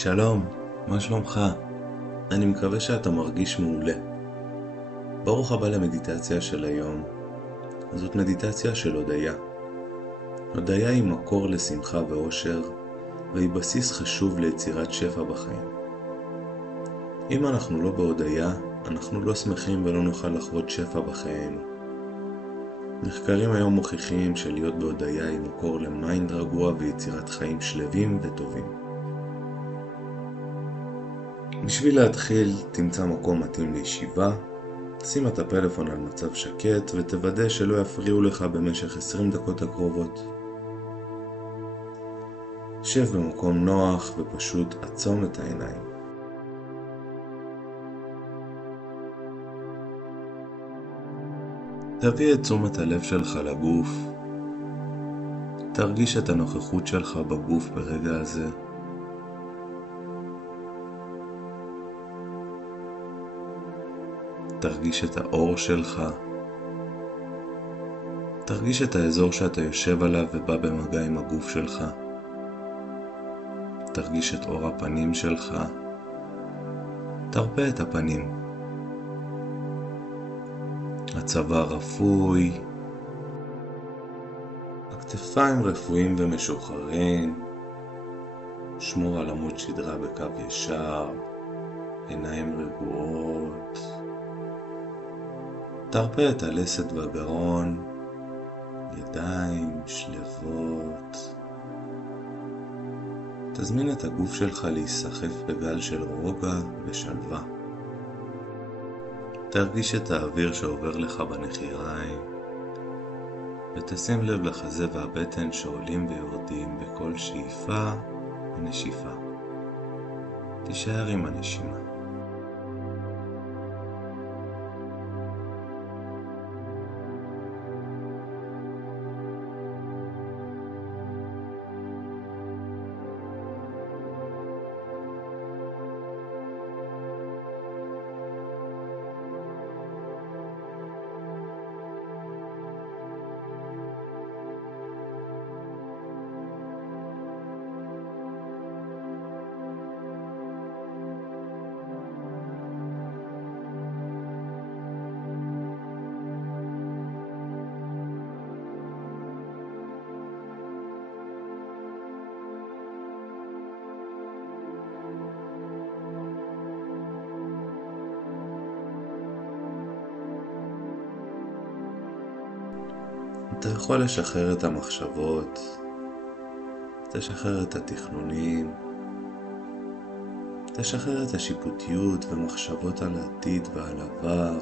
שלום, מה שלומך? אני מקווה שאתה מרגיש מעולה. ברוך הבא למדיטציה של היום. זאת מדיטציה של הודיה. הודיה היא מקור לשמחה ואושר, והיא בסיס חשוב ליצירת שפע בחיים. אם אנחנו לא בהודיה, אנחנו לא שמחים ולא נוכל לחוות שפע בחיינו. מחקרים היום מוכיחים שלהיות בהודיה היא מקור למיינד רגוע ויצירת חיים שלווים וטובים. בשביל להתחיל, תמצא מקום מתאים לישיבה, שים את הפלאפון על מצב שקט ותוודא שלא יפריעו לך במשך 20 דקות הקרובות. שב במקום נוח ופשוט עצום את העיניים. תביא את תשומת הלב שלך לגוף. תרגיש את הנוכחות שלך בגוף ברגע הזה. תרגיש את האור שלך. תרגיש את האזור שאתה יושב עליו ובא במגע עם הגוף שלך. תרגיש את אור הפנים שלך. תרפה את הפנים. הצוואר רפוי. הכתפיים רפויים ומשוחררים. שמור על עמוד שדרה בקו ישר. עיניים רגועות. תרפה את הלסת והגרון, ידיים שלבות. תזמין את הגוף שלך להיסחף בגל של רוגע ושלווה. תרגיש את האוויר שעובר לך בנחיריים, ותשים לב לחזה והבטן שעולים ויורדים בכל שאיפה ונשיפה. תישאר עם הנשימה. אתה יכול לשחרר את המחשבות, תשחרר את התכנונים, תשחרר את השיפוטיות ומחשבות על העתיד ועל עבר.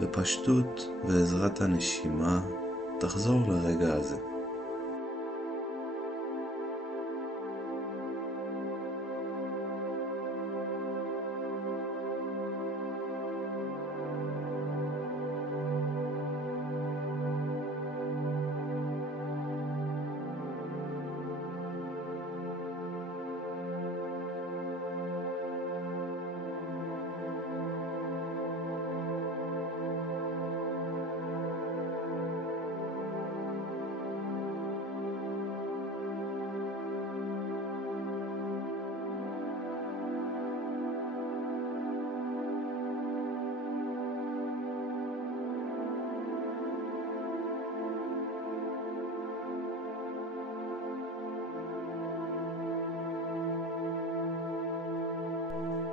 בפשטות ועזרת הנשימה תחזור לרגע הזה.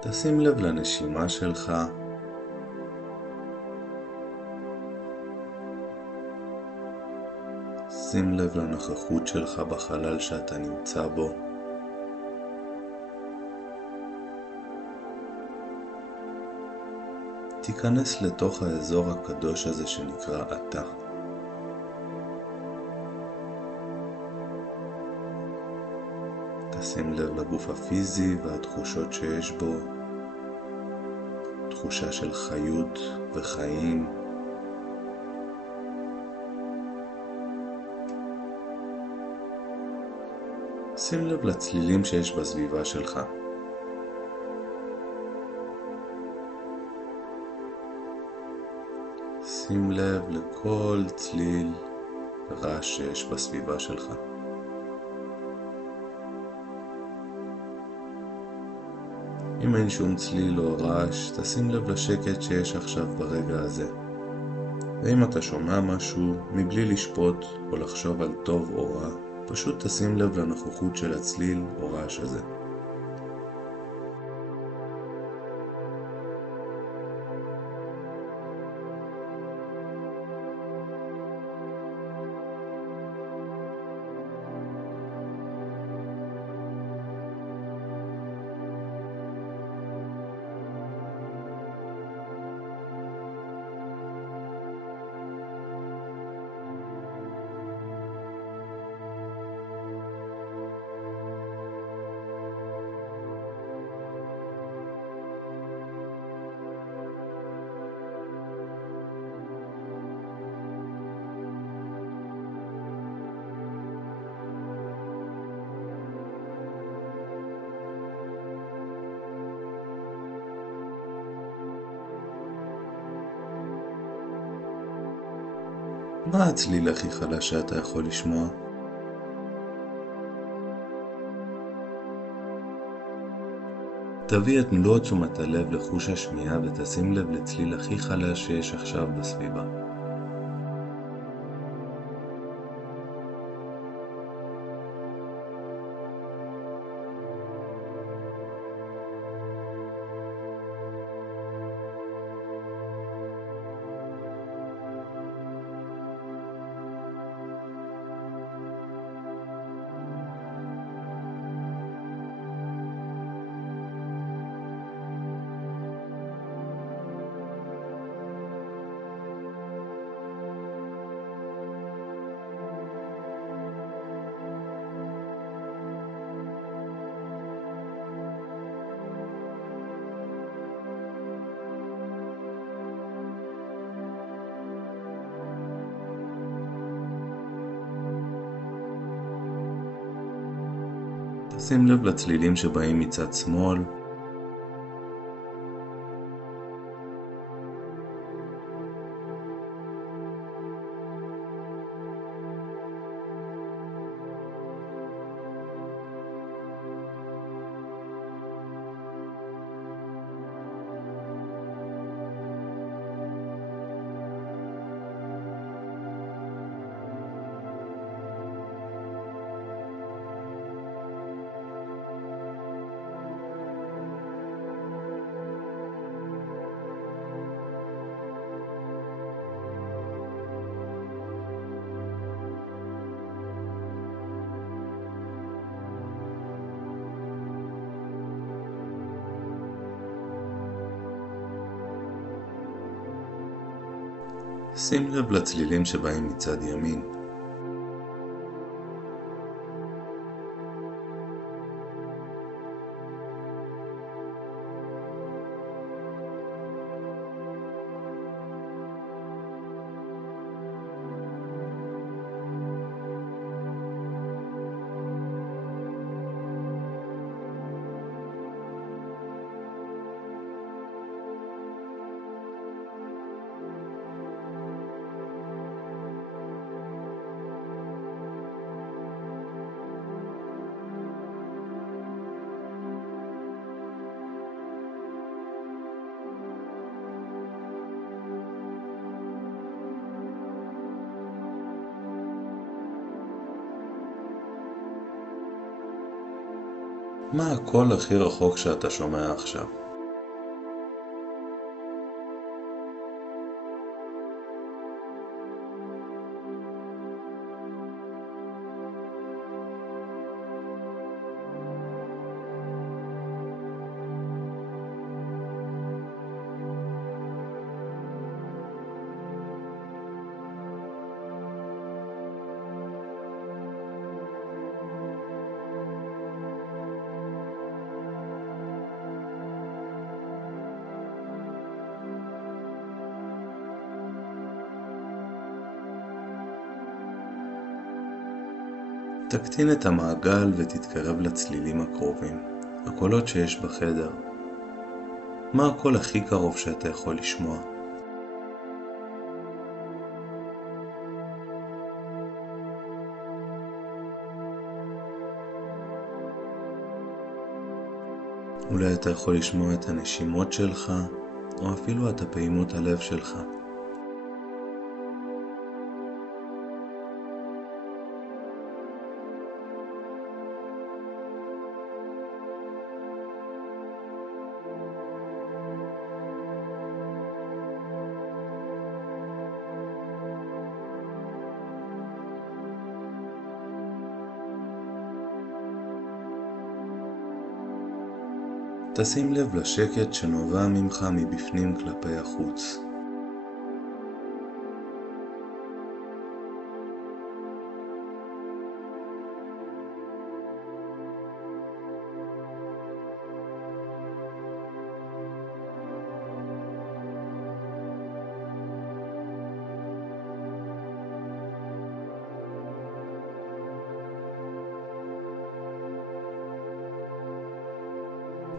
תשים לב לנשימה שלך. שים לב לנוכחות שלך בחלל שאתה נמצא בו. תיכנס לתוך האזור הקדוש הזה שנקרא אתה. תשים לב לגוף הפיזי והתחושות שיש בו. תחושה של חיות וחיים. שים לב לצלילים שיש בסביבה שלך. שים לב לכל צליל ורעש שיש בסביבה שלך. אין שום צליל או רעש, תשים לב לשקט שיש עכשיו ברגע הזה. ואם אתה שומע משהו, מבלי לשפוט או לחשוב על טוב או רע, פשוט תשים לב לנוכחות של הצליל או רעש הזה. מה הצליל הכי חלש שאתה יכול לשמוע? תביא את מלוא תשומת הלב לחוש השמיעה ותשים לב לצליל הכי חלש שיש עכשיו בסביבה. שים לב לצלילים שבאים מצד שמאל, שים לב לצלילים שבאים מצד ימין. מה הקול הכי רחוק שאתה שומע עכשיו? תקטין את המעגל ותתקרב לצלילים הקרובים, הקולות שיש בחדר. מה הקול הכי קרוב שאתה יכול לשמוע? אולי אתה יכול לשמוע את הנשימות שלך, או אפילו את פעימות הלב שלך. תשים לב לשקט שנובע ממך מבפנים כלפי החוץ.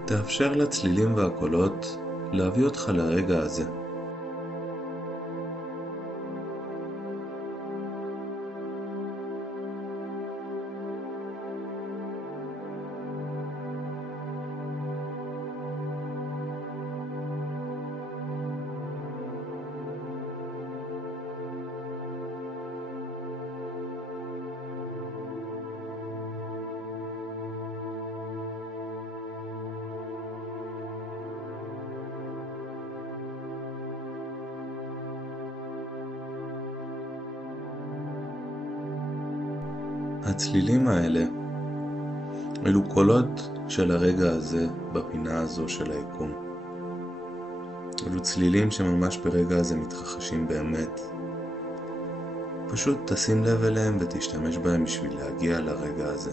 תאפשר לצלילים והקולות להביא אותך לרגע הזה. הצלילים האלה אלו קולות של הרגע הזה בפינה הזו של היקום. אלו צלילים שממש ברגע הזה מתרחשים באמת. פשוט תשים לב אליהם ותשתמש בהם בשביל להגיע לרגע הזה.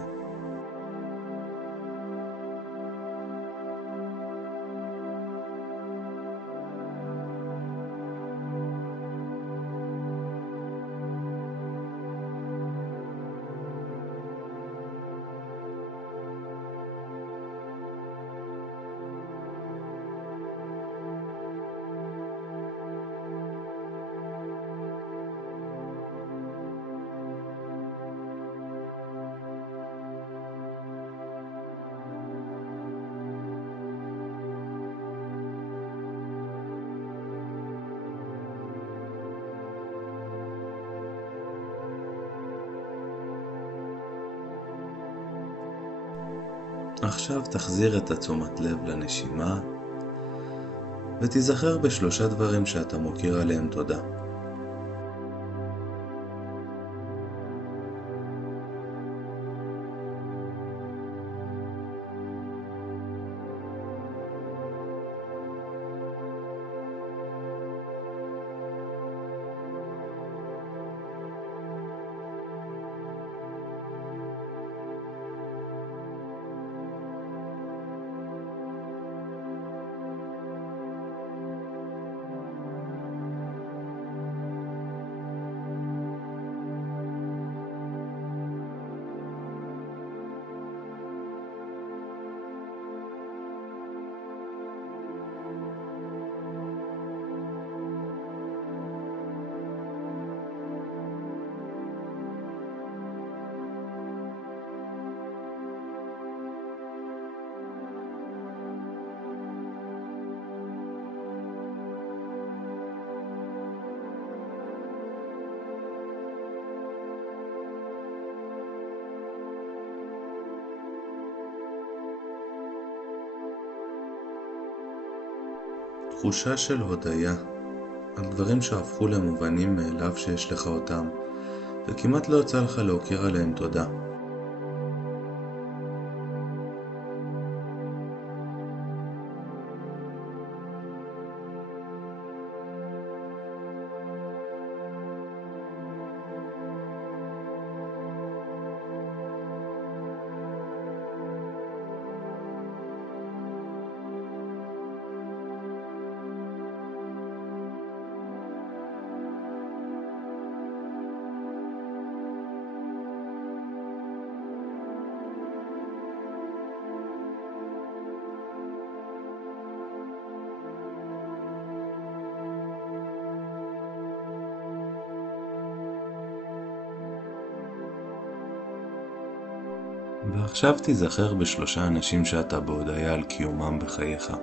עכשיו תחזיר את תשומת לב לנשימה ותיזכר בשלושה דברים שאתה מוקיר עליהם תודה. תחושה של הודיה על דברים שהפכו למובנים מאליו שיש לך אותם וכמעט לא יוצא לך להוקיר עליהם תודה. ועכשיו תיזכר בשלושה אנשים שאתה בהודעה על קיומם בחייך.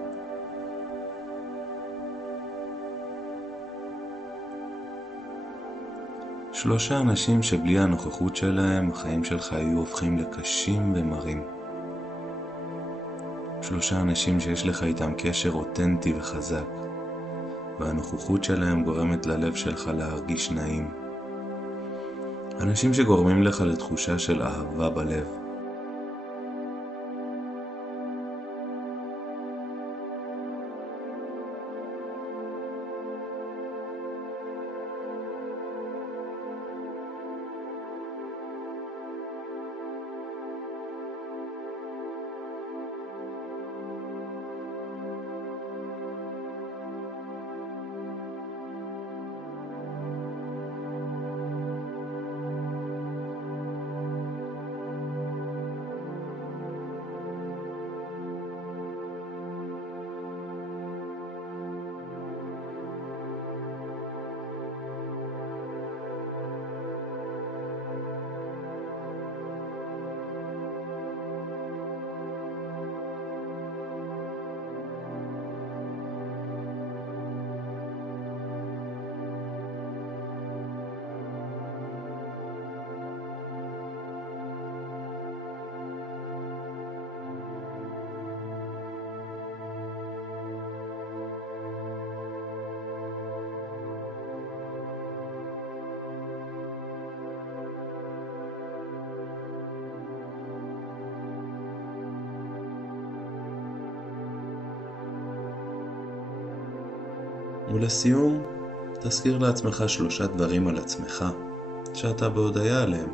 שלושה אנשים שבלי הנוכחות שלהם החיים שלך היו הופכים לקשים ומרים. שלושה אנשים שיש לך איתם קשר אותנטי וחזק, והנוכחות שלהם גורמת ללב שלך להרגיש נעים. אנשים שגורמים לך לתחושה של אהבה בלב. ולסיום, תזכיר לעצמך שלושה דברים על עצמך שאתה בהודעה עליהם.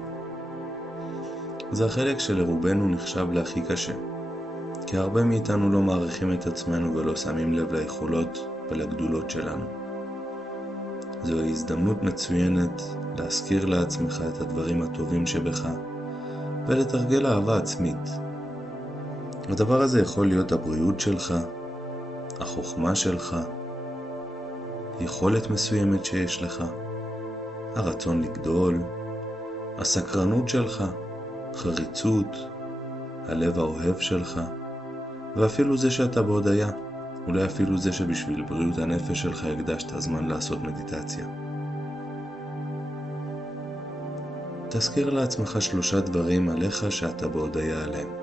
זה החלק שלרובנו נחשב להכי קשה, כי הרבה מאיתנו לא מעריכים את עצמנו ולא שמים לב ליכולות ולגדולות שלנו. זו הזדמנות מצוינת להזכיר לעצמך את הדברים הטובים שבך ולתרגל אהבה עצמית. הדבר הזה יכול להיות הבריאות שלך, החוכמה שלך, יכולת מסוימת שיש לך, הרצון לגדול, הסקרנות שלך, חריצות, הלב האוהב שלך, ואפילו זה שאתה בהודעה, אולי אפילו זה שבשביל בריאות הנפש שלך הקדשת זמן לעשות מדיטציה. תזכיר לעצמך שלושה דברים עליך שאתה בהודעה עליהם.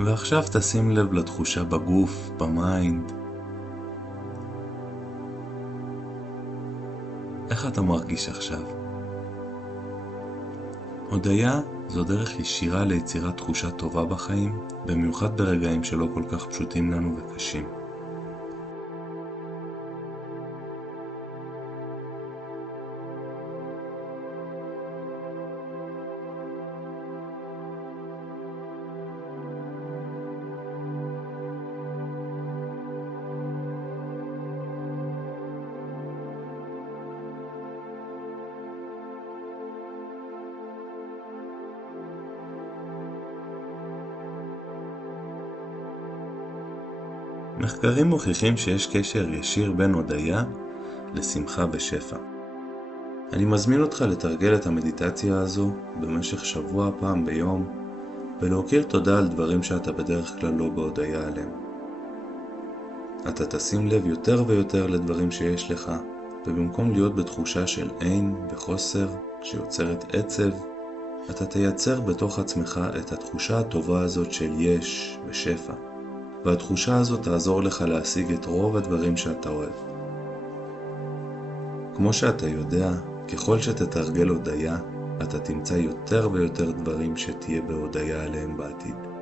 ועכשיו תשים לב לתחושה בגוף, במיינד. איך אתה מרגיש עכשיו? הודעה זו דרך ישירה ליצירת תחושה טובה בחיים, במיוחד ברגעים שלא כל כך פשוטים לנו וקשים. מחקרים מוכיחים שיש קשר ישיר בין הודעה לשמחה ושפע. אני מזמין אותך לתרגל את המדיטציה הזו במשך שבוע פעם ביום, ולהכיר תודה על דברים שאתה בדרך כלל לא בהודעה עליהם. אתה תשים לב יותר ויותר לדברים שיש לך, ובמקום להיות בתחושה של אין וחוסר שיוצרת עצב, אתה תייצר בתוך עצמך את התחושה הטובה הזאת של יש ושפע, והתחושה הזאת תעזור לך להשיג את רוב הדברים שאתה אוהב. כמו שאתה יודע, ככל שתתרגל הודיה, אתה תמצא יותר ויותר דברים שתהיה בהודיה עליהם בעתיד.